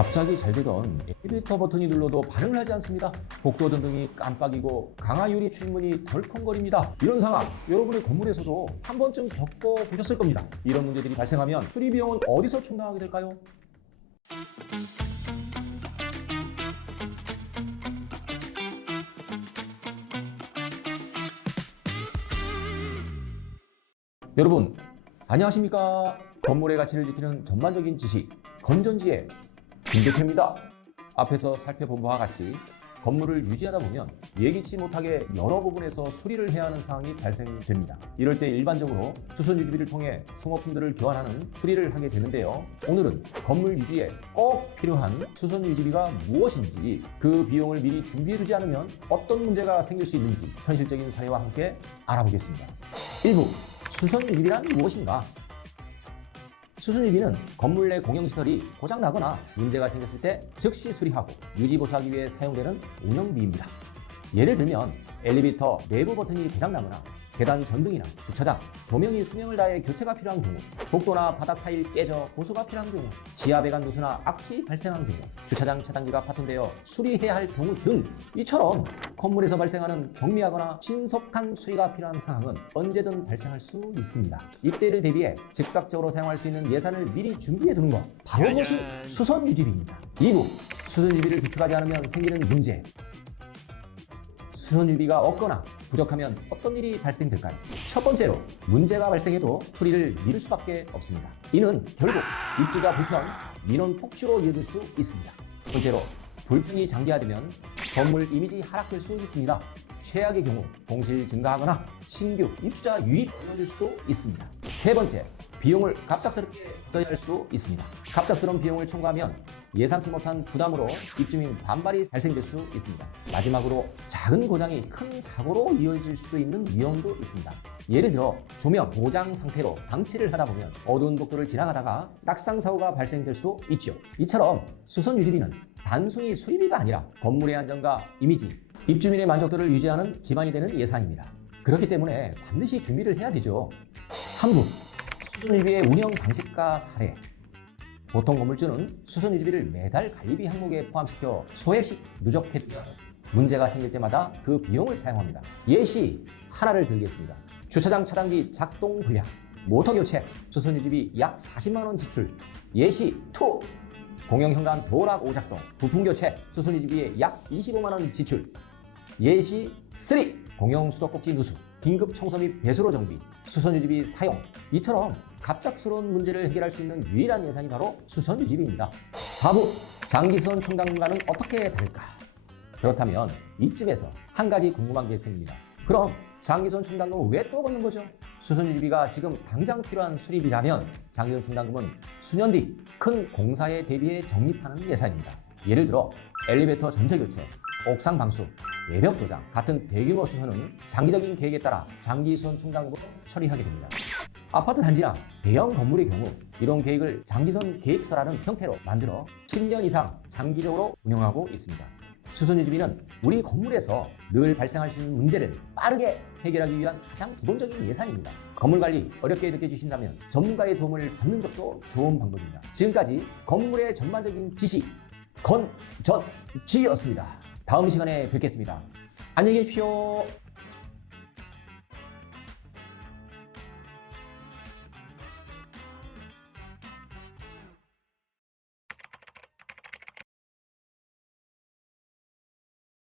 갑자기 잘 되던 엘리베이터 버튼이 눌러도 반응을 하지 않습니다. 복도 전등이 깜빡이고 강화 유리 출문이 덜컹거립니다. 이런 상황 여러분의 건물에서도 한 번쯤 겪어보셨을 겁니다. 이런 문제들이 발생하면 수리 비용은 어디서 충당하게 될까요? 여러분 안녕하십니까? 건물의 가치를 지키는 전반적인 지식 건전지의 김대표입니다. 앞에서 살펴본 바와 같이 건물을 유지하다 보면 예기치 못하게 여러 부분에서 수리를 해야 하는 상황이 발생됩니다. 이럴 때 일반적으로 수선 유지비를 통해 소모품들을 교환하는 수리를 하게 되는데요. 오늘은 건물 유지에 꼭 필요한 수선 유지비가 무엇인지, 그 비용을 미리 준비해두지 않으면 어떤 문제가 생길 수 있는지 현실적인 사례와 함께 알아보겠습니다. 1부 수선 유지비란 무엇인가? 수선 유지비는 건물 내 공용시설이 고장나거나 문제가 생겼을 때 즉시 수리하고 유지보수하기 위해 사용되는 운영비입니다. 예를 들면 엘리베이터 내부 버튼이 고장나거나 계단 전등이나 주차장, 조명이 수명을 다해 교체가 필요한 경우, 복도나 바닥 타일 깨져 보수가 필요한 경우, 지하 배관 누수나 악취 발생한 경우, 주차장 차단기가 파손되어 수리해야 할 경우 등, 이처럼 건물에서 발생하는 경미하거나 신속한 수리가 필요한 상황은 언제든 발생할 수 있습니다. 이때를 대비해 즉각적으로 사용할 수 있는 예산을 미리 준비해 두는 것, 바로 그것이 수선 유지비입니다. 2부 수선 유지비를 비축하지 않으면 생기는 문제. 수선 유지비가 없거나 부족하면 어떤 일이 발생될까요? 첫 번째로 문제가 발생해도 수리를 미룰 수밖에 없습니다. 이는 결국 입주자 불편, 민원 폭주로 이어질 수 있습니다. 번째로 불편이 장기화되면 건물 이미지 하락될 수 있습니다. 최악의 경우 공실 증가하거나 신규 입주자 유입 어려워질 수도 있습니다. 세 번째, 비용을 갑작스럽게 걷어야 할 수 있습니다. 갑작스러운 비용을 청구하면 예상치 못한 부담으로 입주민 반발이 발생될 수 있습니다. 마지막으로 작은 고장이 큰 사고로 이어질 수 있는 위험도 있습니다. 예를 들어 조명 고장 상태로 방치를 하다 보면 어두운 복도를 지나가다가 낙상 사고가 발생될 수도 있죠. 이처럼 수선 유지비는 단순히 수리비가 아니라 건물의 안전과 이미지, 입주민의 만족도를 유지하는 기반이 되는 예산입니다. 그렇기 때문에 반드시 준비를 해야 되죠. 3부 수선 유지비의 운영 방식과 사례. 보통 건물주는 수선 유지비를 매달 관리비 항목에 포함시켜 소액씩 누적해두면 문제가 생길 때마다 그 비용을 사용합니다. 예시 하나를 들겠습니다. 주차장 차단기 작동 불량, 모터 교체, 수선 유지비 약 40만 원 지출. 예시 2 공용 현관 도락 오작동, 부품 교체, 수선 유지비에 약 25만 원 지출. 예시 3 공용 수도꼭지 누수, 긴급 청소 및 배수로 정비, 수선 유지비 사용. 이처럼 갑작스러운 문제를 해결할 수 있는 유일한 예산이 바로 수선 유지비입니다. 4부 장기수선 충당금과는 어떻게 다를까? 그렇다면 이쯤에서 한 가지 궁금한 게 생깁니다. 그럼 장기수선 충당금은 왜 또 걷는 거죠? 수선 유지비가 지금 당장 필요한 수리비라면 장기수선 충당금은 수년 뒤 큰 공사에 대비해 적립하는 예산입니다. 예를 들어 엘리베이터 전체 교체, 옥상 방수, 외벽 도장 같은 대규모 수선은 장기적인 계획에 따라 장기수선 충당금으로 처리하게 됩니다. 아파트 단지나 대형 건물의 경우 이런 계획을 장기선 계획서라는 형태로 만들어 10년 이상 장기적으로 운영하고 있습니다. 수선 유지비는 우리 건물에서 늘 발생할 수 있는 문제를 빠르게 해결하기 위한 가장 기본적인 예산입니다. 건물 관리 어렵게 느껴지신다면 전문가의 도움을 받는 것도 좋은 방법입니다. 지금까지 건물의 전반적인 지식 건전지였습니다. 다음 시간에 뵙겠습니다. 안녕히 계십시오.